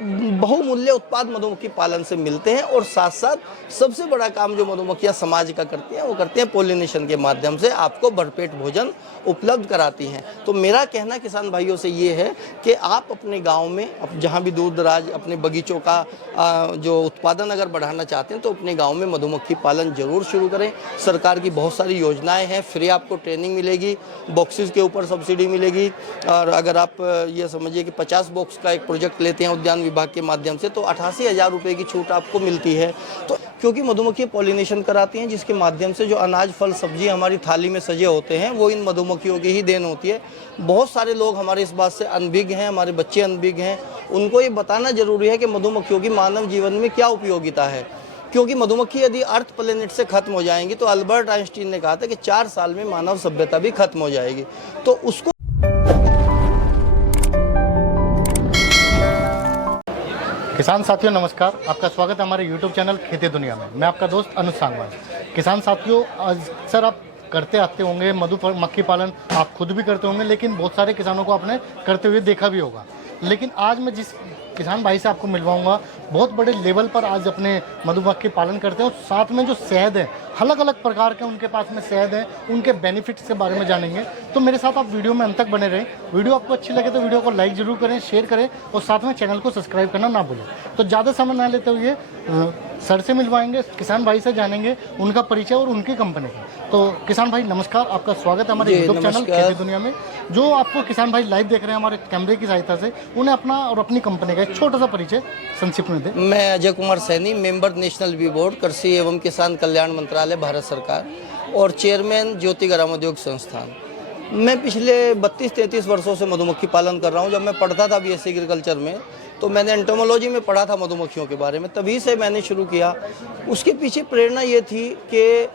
बहुमूल्य उत्पाद मधुमक्खी पालन से मिलते हैं और साथ साथ सबसे बड़ा काम जो मधुमक्खियां समाज का करती हैं वो करते हैं पॉलिनेशन के माध्यम से आपको भरपेट भोजन उपलब्ध कराती हैं। तो मेरा कहना किसान भाइयों से ये है कि आप अपने गांव में जहां भी दूर दराज अपने बगीचों का जो उत्पादन अगर बढ़ाना चाहते हैं तो अपने गांव में मधुमक्खी पालन जरूर शुरू करें। सरकार की बहुत सारी योजनाएं हैं, फ्री आपको ट्रेनिंग मिलेगी, बॉक्सेस के ऊपर सब्सिडी मिलेगी। और अगर आप ये समझिए कि 50 बॉक्स का एक प्रोजेक्ट लेते हैं उद्यान विभाग के माध्यम से तो 88,000 रुपये की छूट आपको मिलती है। तो क्योंकि मधुमक्खियाँ पॉलिनेशन कराती हैं जिसके माध्यम से जो अनाज फल सब्जी हमारी थाली में सजे होते हैं वो इन मधुमक्खियों की ही देन होती है। बहुत सारे लोग हमारे इस बात से अनभिज्ञ हैं, हमारे बच्चे अनभिज्ञ हैं, उनको ये बताना जरूरी है कि मधुमक्खियों की मानव जीवन में क्या उपयोगिता है। क्योंकि मधुमक्खी यदि अर्थ प्लेनेट से खत्म हो जाएंगी तो अल्बर्ट आइंस्टीन ने कहा था कि 4 साल में मानव सभ्यता भी खत्म हो जाएगी। तो उसको किसान साथियों नमस्कार, आपका स्वागत है हमारे YouTube चैनल खेती दुनिया में। मैं आपका दोस्त अनुज सांगवान। किसान साथियों, अक्सर आप करते आते होंगे मधुमक्खी पालन, आप खुद भी करते होंगे, लेकिन बहुत सारे किसानों को आपने करते हुए देखा भी होगा। लेकिन आज मैं जिस किसान भाई से आपको मिलवाऊंगा बहुत बड़े लेवल पर आज अपने मधुमक्खी पालन करते हैं और साथ में जो शहद है अलग अलग प्रकार के उनके पास में शहद है, उनके बेनिफिट्स के बारे में जानेंगे। तो मेरे साथ आप वीडियो में अंत तक बने रहें। वीडियो आपको अच्छी लगे तो वीडियो को लाइक जरूर करें, शेयर करें और साथ में चैनल को सब्सक्राइब करना ना भूलें। तो ज़्यादा समय ना लेते हुए सर से मिलवाएंगे, किसान भाई से जानेंगे उनका परिचय और उनकी कंपनी का। तो किसान भाई नमस्कार, आपका स्वागत है हमारे यूट्यूब चैनल खेती दुनिया में। जो आपको किसान भाई लाइव देख रहे हैं हमारे कैमरे की सहायता से, उन्हें अपना और अपनी कंपनी का एक छोटा सा परिचय संक्षिप्त में दें। मैं Ajay Kumar Saini, member national bee board, कृषि एवं किसान कल्याण मंत्रालय, भारत सरकार, और चेयरमैन ज्योति ग्रामोद्योग संस्थान। मैं पिछले 32-33 वर्षों से मधुमक्खी पालन कर रहा हूं। जब मैं पढ़ता था बीएससी एग्रीकल्चर में तो मैंने एंटोमोलॉजी में पढ़ा था मधुमक्खियों के बारे में, तभी से मैंने शुरू किया। उसके पीछे प्रेरणा ये थी कि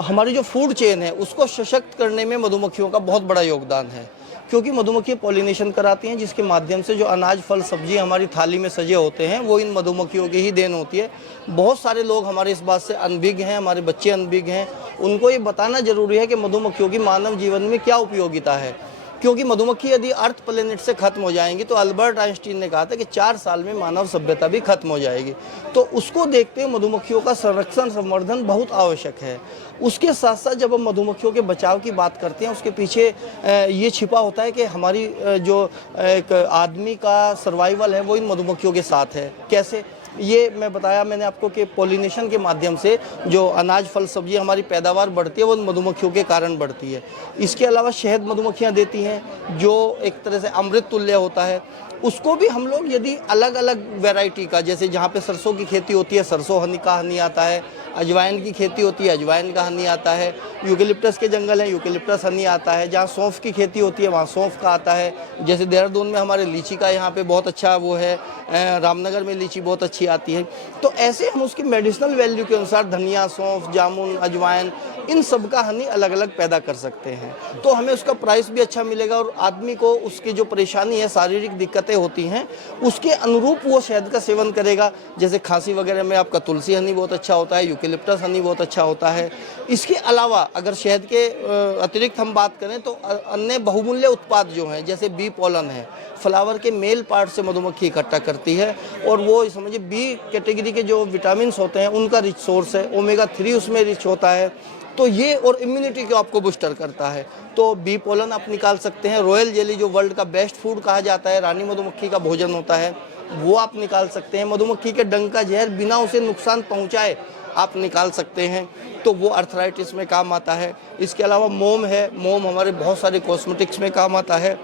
हमारी जो फूड चेन है उसको सशक्त करने में मधुमक्खियों का बहुत बड़ा योगदान है। क्योंकि मधुमक्खियाँ पॉलिनेशन कराती हैं जिसके माध्यम से जो अनाज फल सब्जी हमारी थाली में सजे होते हैं वो इन मधुमक्खियों की ही देन होती है। बहुत सारे लोग हमारे इस बात से अनभिज्ञ हैं, हमारे बच्चे अनभिज्ञ हैं, उनको ये बताना जरूरी है कि मधुमक्खियों की मानव जीवन में क्या उपयोगिता है। क्योंकि मधुमक्खी यदि अर्थ प्लेनेट से खत्म हो जाएंगी तो अल्बर्ट आइंस्टीन ने कहा था कि 4 साल में मानव सभ्यता भी खत्म हो जाएगी। तो उसको देखते हुए मधुमक्खियों का संरक्षण संवर्धन बहुत आवश्यक है। उसके साथ साथ जब हम मधुमक्खियों के बचाव की बात करते हैं उसके पीछे ये छिपा होता है कि हमारी जो एक आदमी का सर्वाइवल है वो इन मधुमक्खियों के साथ है। कैसे, ये मैं बताया मैंने आपको कि पॉलिनेशन के माध्यम से जो अनाज फल सब्जी हमारी पैदावार बढ़ती है वो मधुमक्खियों के कारण बढ़ती है। इसके अलावा शहद मधुमक्खियाँ देती हैं जो एक तरह से अमृत तुल्य होता है। उसको भी हम लोग यदि अलग अलग वैरायटी का, जैसे जहाँ पे सरसों की खेती होती है सरसों हनी का हनी आता है, अजवाइन की खेती होती है अजवाइन का हनी आता है, यूकेलिप्टस के जंगल हैं यूकेलिप्टस हनी आता है, जहाँ सौंफ की खेती होती है वहाँ सौंफ का आता है। जैसे देहरादून में हमारे लीची का यहाँ पे बहुत अच्छा वो है, रामनगर में लीची बहुत अच्छी आती है। तो ऐसे हम उसकी मेडिसिनल वैल्यू के अनुसार धनिया, सौंफ, जामुन, अजवाइन, इन सब का हनी अलग अलग पैदा कर सकते हैं। तो हमें उसका प्राइस भी अच्छा मिलेगा और आदमी को उसकी जो परेशानी है, शारीरिक दिक्कतें होती हैं, उसके अनुरूप वो शहद का सेवन करेगा। जैसे खांसी वगैरह में आपका तुलसी हनी बहुत अच्छा होता है, यूकेलिप्टस हनी बहुत अच्छा होता है। इसके अलावा अगर शहद के अतिरिक्त हम बात करें तो अन्य बहुमूल्य उत्पाद जो हैं, जैसे बी पोलन है, फ्लावर के मेल पार्ट से मधुमक्खी इकट्ठा करती है और वो समझिए बी कैटेगरी के जो विटामिन्स होते हैं उनका रिच सोर्स है। ओमेगा 3 उसमें रिच होता है। तो ये और इम्यूनिटी को आपको बूस्टर करता है। तो बी पोलन आप निकाल सकते हैं। रॉयल जेली जो वर्ल्ड का बेस्ट फूड कहा जाता है, रानी मधुमक्खी का भोजन होता है, वो आप निकाल सकते हैं। मधुमक्खी के डंक का जहर बिना उसे नुकसान पहुंचाए आप निकाल सकते हैं, तो वो अर्थराइटिस में काम आता है। इसके अलावा मोम है, मोम हमारे बहुत सारे कॉस्मेटिक्स में काम आता है,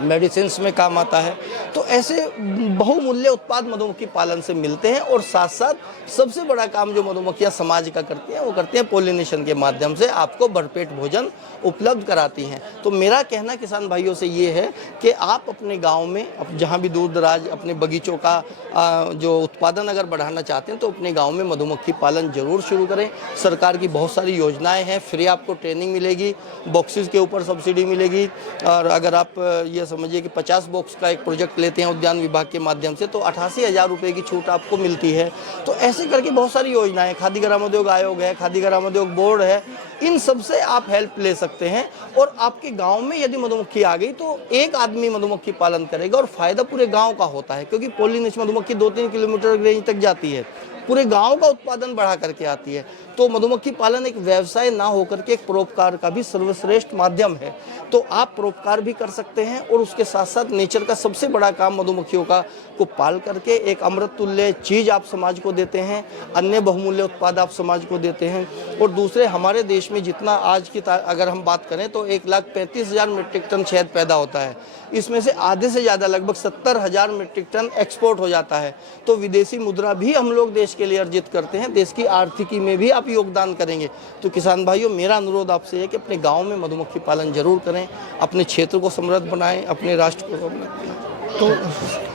मेडिसिन्स में काम आता है। तो ऐसे बहुमूल्य उत्पाद मधुमक्खी पालन से मिलते हैं और साथ साथ सबसे बड़ा काम जो मधुमक्खियां समाज का करती हैं वो करती हैं पॉलिनेशन के माध्यम से आपको भरपेट भोजन उपलब्ध कराती हैं। तो मेरा कहना किसान भाइयों से ये है कि आप अपने गांव में जहां भी दूर दराज अपने बगीचों का जो उत्पादन अगर बढ़ाना चाहते हैं तो अपने गाँव में मधुमक्खी पालन जरूर शुरू करें। सरकार की बहुत सारी योजनाएँ हैं, फ्री आपको ट्रेनिंग मिलेगी, बॉक्सेस के ऊपर सब्सिडी मिलेगी। और अगर आप ये समझिए कि 50 बॉक्स का एक प्रोजेक्ट लेते हैं उद्यान विभाग के माध्यम से तो 88,000 रुपये की छूट आपको मिलती है। तो ऐसे करके बहुत सारी योजनाएं, खादी ग्रामोद्योग आयोग है, खादी ग्रामोद्योग बोर्ड है, इन सब से आप हेल्प ले सकते हैं। और आपके गांव में यदि मधुमक्खी आ गई तो एक आदमी मधुमक्खी पालन करेगा और फायदा पूरे गांव का होता है, क्योंकि पॉलिनेशन मधुमक्खी 2-3 किलोमीटर रेंज तक जाती है, पूरे गांव का उत्पादन बढ़ा करके आती है। तो मधुमक्खी पालन एक व्यवसाय ना होकर के एक परोपकार का भी सर्वश्रेष्ठ माध्यम है। तो आप परोपकार भी कर सकते हैं और उसके साथ साथ नेचर का सबसे बड़ा काम मधुमक्खियों का को पाल करके एक अमृत तुल्य चीज आप समाज को देते हैं, अन्य बहुमूल्य उत्पाद आप समाज को देते हैं। और दूसरे, हमारे देश में जितना आज की अगर हम बात करें तो 1,35,000 मीट्रिक टन शहद पैदा होता है, इसमें से आधे से ज़्यादा लगभग 70,000 मीट्रिक टन एक्सपोर्ट हो जाता है। तो विदेशी मुद्रा भी हम लोग देश के लिए अर्जित करते हैं, देश की आर्थिकी में भी आप योगदान करेंगे। तो किसान भाइयों, मेरा अनुरोध आपसे है कि अपने गांव में मधुमक्खी पालन जरूर करें, अपने क्षेत्र को समृद्ध बनाएं, अपने राष्ट्र को समृद्ध बनाएं। तो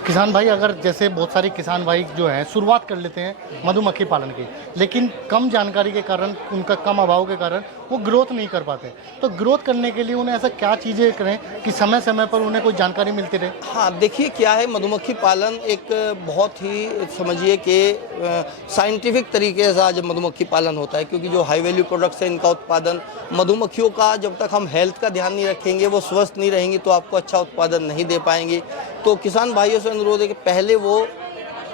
किसान भाई, अगर जैसे बहुत सारे किसान भाई जो हैं शुरुआत कर लेते हैं मधुमक्खी पालन की, लेकिन कम जानकारी के कारण, उनका कम अभाव के कारण वो ग्रोथ नहीं कर पाते, तो ग्रोथ करने के लिए उन्हें ऐसा क्या चीज़ें करें कि समय समय पर उन्हें कोई जानकारी मिलती रहे? हाँ, देखिए क्या है, मधुमक्खी पालन एक बहुत ही समझिए कि साइंटिफिक तरीके से आज मधुमक्खी पालन होता है, क्योंकि जो हाई वैल्यू प्रोडक्ट्स है इनका उत्पादन मधुमक्खियों का, जब तक हम हेल्थ का ध्यान नहीं रखेंगे, वो स्वस्थ नहीं रहेंगी तो आपको अच्छा उत्पादन नहीं दे पाएंगे। तो किसान भाइयों से अनुरोध है कि पहले वो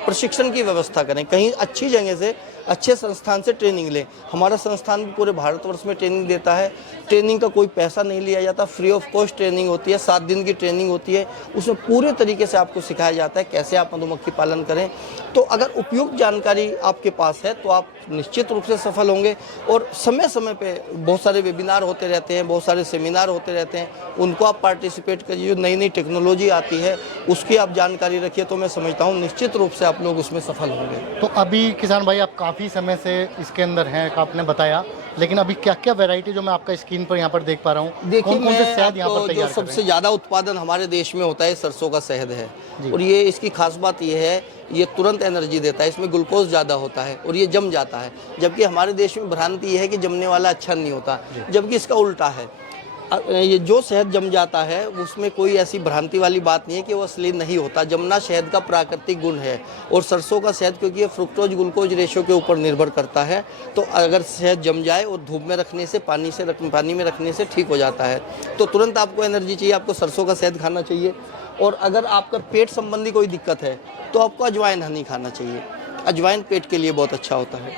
प्रशिक्षण की व्यवस्था करें, कहीं अच्छी जगह से, अच्छे संस्थान से ट्रेनिंग लें। हमारा संस्थान भी पूरे भारतवर्ष में ट्रेनिंग देता है, ट्रेनिंग का कोई पैसा नहीं लिया जाता, फ्री ऑफ कॉस्ट ट्रेनिंग होती है, 7 दिन की ट्रेनिंग होती है, उसमें पूरे तरीके से आपको सिखाया जाता है कैसे आप मधुमक्खी पालन करें। तो अगर उपयुक्त जानकारी आपके पास है तो आप निश्चित रूप से सफल होंगे। और समय समय पे बहुत सारे वेबिनार होते रहते हैं, बहुत सारे सेमिनार होते रहते हैं, उनको आप पार्टिसिपेट करिए। जो नई नई टेक्नोलॉजी आती है उसकी आप जानकारी रखिए, तो मैं समझता हूँ निश्चित रूप से आप लोग उसमें सफल होंगे। तो अभी किसान भाई, आप काफ़ी समय से इसके अंदर हैं, आपने बताया, लेकिन अभी क्या क्या वैरायटी जो मैं आपका स्क्रीन पर यहाँ पर देख पा रहा हूँ, देखिए, कौन कौन से शहद यहाँ पर तैयार जो सबसे ज़्यादा उत्पादन हमारे देश में होता है सरसों का शहद है। जी। और ये इसकी खास बात ये है, ये तुरंत एनर्जी देता है, इसमें ग्लूकोज ज़्यादा होता है और ये जम जाता है। जबकि हमारे देश में भ्रांति ये है कि जमने वाला अच्छा नहीं होता, जबकि इसका उल्टा है। ये जो शहद जम जाता है उसमें कोई ऐसी भ्रांति वाली बात नहीं है कि वो असली नहीं होता। जमना शहद का प्राकृतिक गुण है। और सरसों का शहद, क्योंकि ये फ्रुक्टोज ग्लूकोज रेशो के ऊपर निर्भर करता है, तो अगर शहद जम जाए और धूप में रखने से, पानी में रखने से ठीक हो जाता है। तो तुरंत आपको एनर्जी चाहिए, आपको सरसों का शहद खाना चाहिए। और अगर आपका पेट संबंधी कोई दिक्कत है तो आपको अजवाइन हनी खाना चाहिए। अजवाइन पेट के लिए बहुत अच्छा होता है।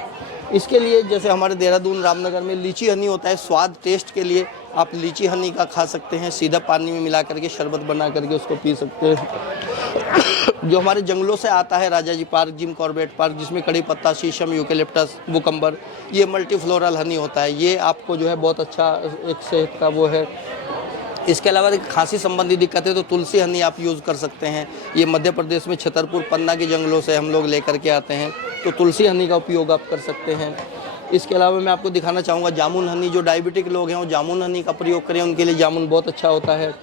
इसके लिए जैसे हमारे देहरादून, रामनगर में लीची हनी होता है, स्वाद टेस्ट के लिए आप लीची हनी का खा सकते हैं, सीधा पानी में मिला करके शरबत बना करके उसको पी सकते हैं। जो हमारे जंगलों से आता है, राजा जी पार्क, जिम कॉर्बेट पार्क, जिसमें कड़ी पत्ता, शीशम, यूकेलिप्टस, बुकम्बर, ये मल्टी फ्लोरल हनी होता है। ये आपको जो है बहुत अच्छा एक सेहत का वो है। इसके अलावा खांसी संबंधी दिक्कत है तो तुलसी हनी आप यूज़ कर सकते हैं। ये मध्य प्रदेश में छतरपुर, पन्ना के जंगलों से हम लोग लेकर के आते हैं, तो तुलसी हनी का उपयोग आप कर सकते हैं। इसके अलावा मैं आपको दिखाना चाहूँगा जामुन हनी। जो डायबिटिक लोग हैं वो जामुन हनी का प्रयोग करें, उनके लिए जामुन बहुत अच्छा होता है।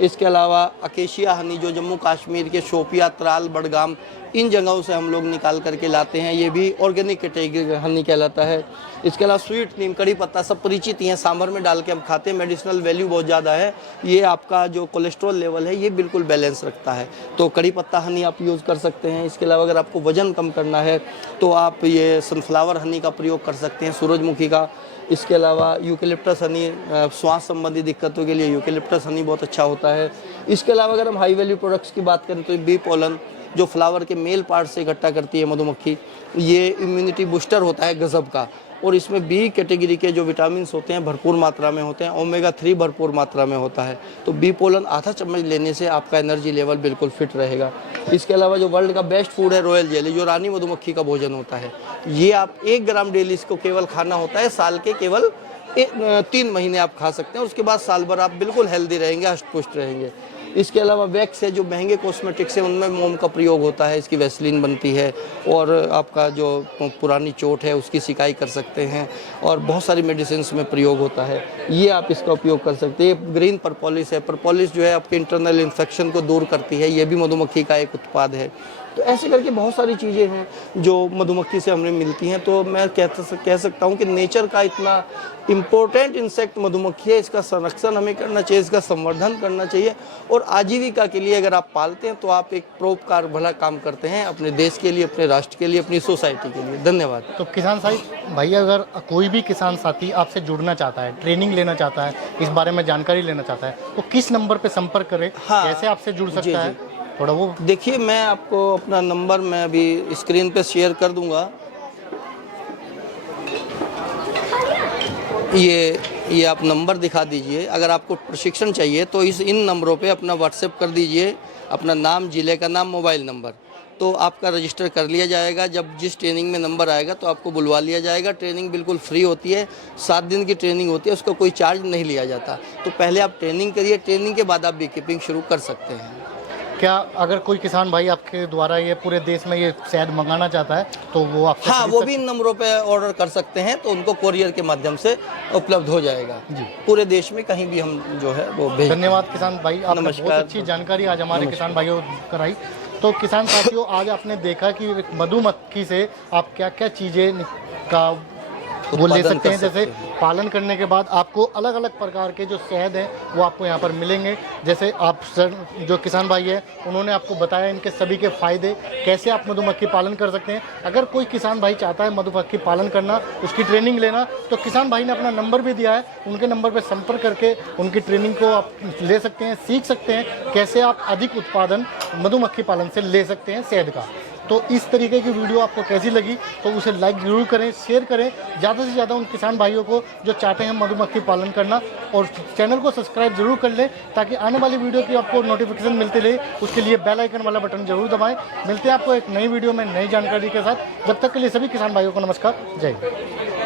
इसके अलावा अकेशिया हनी, जो जम्मू कश्मीर के शोपिया, त्राल, बडगाम, इन जगहों से हम लोग निकाल करके लाते हैं, ये भी ऑर्गेनिक कैटेगरी हनी कहलाता है। इसके अलावा स्वीट नीम, कड़ी पत्ता, सब परिचित हैं, सांभर में डाल के हम खाते हैं, मेडिसिनल वैल्यू बहुत ज़्यादा है। ये आपका जो कोलेस्ट्रॉल लेवल है ये बिल्कुल बैलेंस रखता है, तो कड़ी पत्ता हनी आप यूज़ कर सकते हैं। इसके अलावा अगर आपको वजन कम करना है तो आप ये सनफ्लावर हनी का प्रयोग कर सकते हैं, सूरजमुखी का। इसके अलावा यूकेलिप्टस हनी, श्वास संबंधी दिक्कतों के लिए यूकेलिप्टस हनी बहुत अच्छा होता है। इसके अलावा अगर हम हाई वैल्यू प्रोडक्ट्स की बात करें तो बी पोलन, जो फ्लावर के मेल पार्ट से इकट्ठा करती है मधुमक्खी, ये इम्यूनिटी बूस्टर होता है गजब का। और इसमें बी कैटेगरी के जो विटामिन्स होते हैं भरपूर मात्रा में होते हैं, ओमेगा 3 भरपूर मात्रा में होता है। तो बी पोलन आधा चम्मच लेने से आपका एनर्जी लेवल बिल्कुल फिट रहेगा। इसके अलावा जो वर्ल्ड का बेस्ट फूड है रॉयल जेली, जो रानी मधुमक्खी का भोजन होता है, ये आप 1 ग्राम डेली इसको केवल खाना होता है। साल के केवल 3 महीने आप खा सकते हैं, उसके बाद साल भर आप बिल्कुल हेल्दी रहेंगे, हष्ट-पुष्ट रहेंगे। इसके अलावा वैक्स है, जो महंगे कॉस्मेटिक्स है उनमें मोम का प्रयोग होता है, इसकी वैसलीन बनती है। और आपका जो पुरानी चोट है उसकी सिकाई कर सकते हैं, और बहुत सारी मेडिसिन में प्रयोग होता है, ये आप इसका उपयोग कर सकते हैं। ग्रीन परपोलिस है, परपोलिस जो है आपके इंटरनल इन्फेक्शन को दूर करती है, ये भी मधुमक्खी का एक उत्पाद है। तो ऐसे करके बहुत सारी चीज़ें हैं जो मधुमक्खी से हमें मिलती हैं। तो मैं कह सकता हूँ कि नेचर का इतना इम्पोर्टेंट इंसेक्ट मधुमक्खी है, इसका संरक्षण हमें करना चाहिए, इसका संवर्धन करना चाहिए। और आजीविका के लिए अगर आप पालते हैं तो आप एक परोपकार भला काम करते हैं अपने देश के लिए, अपने राष्ट्र के लिए, अपनी सोसाइटी के लिए। धन्यवाद। तो किसान साहब भाई, अगर कोई भी किसान साथी आपसे जुड़ना चाहता है, ट्रेनिंग लेना चाहता है, इस बारे में जानकारी लेना चाहता है, तो किस नंबर पे संपर्क करे? हाँ, कैसे आपसे जुड़ सकता जी, है? थोड़ा वो देखिए, मैं आपको अपना नंबर मैं अभी स्क्रीन पे शेयर कर दूंगा। ये आप नंबर दिखा दीजिए। अगर आपको प्रशिक्षण चाहिए तो इन नंबरों पे अपना व्हाट्सएप कर दीजिए, अपना नाम, ज़िले का नाम, मोबाइल नंबर, तो आपका रजिस्टर कर लिया जाएगा। जब जिस ट्रेनिंग में नंबर आएगा तो आपको बुलवा लिया जाएगा। ट्रेनिंग बिल्कुल फ्री होती है, 7 दिन की ट्रेनिंग होती है, उसका कोई चार्ज नहीं लिया जाता। तो पहले आप ट्रेनिंग करिए, ट्रेनिंग के बाद आप बी कीपिंग शुरू कर सकते हैं। क्या अगर कोई किसान भाई आपके द्वारा ये पूरे देश में ये शहद मंगाना चाहता है तो वो आपसे हाँ, वो भी इन नंबरों पे ऑर्डर कर सकते हैं, तो उनको कोरियर के माध्यम से उपलब्ध हो जाएगा जी। पूरे देश में कहीं भी हम जो है वो भेज। धन्यवाद किसान भाई, आपने बहुत नमस्कार। अच्छी जानकारी आज हमारे किसान भाइयों को कराई। तो किसान साथियों, आज आपने देखा कि मधुमक्खी से आप क्या क्या चीज़ें का वो ले सकते हैं। जैसे पालन करने के बाद आपको अलग अलग प्रकार के जो शहद हैं वो आपको यहाँ पर मिलेंगे। जैसे आप सर जो किसान भाई है उन्होंने आपको बताया इनके सभी के फ़ायदे, कैसे आप मधुमक्खी पालन कर सकते हैं। अगर कोई किसान भाई चाहता है मधुमक्खी पालन करना, उसकी ट्रेनिंग लेना, तो किसान भाई ने अपना नंबर भी दिया है, उनके नंबर पर संपर्क करके उनकी ट्रेनिंग को आप ले सकते हैं, सीख सकते हैं कैसे आप अधिक उत्पादन मधुमक्खी पालन से ले सकते हैं शहद का। तो इस तरीके की वीडियो आपको कैसी लगी तो उसे लाइक ज़रूर करें, शेयर करें ज़्यादा से ज़्यादा उन किसान भाइयों को जो चाहते हैं मधुमक्खी पालन करना, और चैनल को सब्सक्राइब ज़रूर कर लें ताकि आने वाली वीडियो की आपको नोटिफिकेशन मिलती रहे। उसके लिए बेल आइकन वाला बटन ज़रूर दबाएं। मिलते हैं आपको एक नई वीडियो में नई जानकारी के साथ। जब तक के लिए सभी किसान भाइयों को नमस्कार, जय हिंद।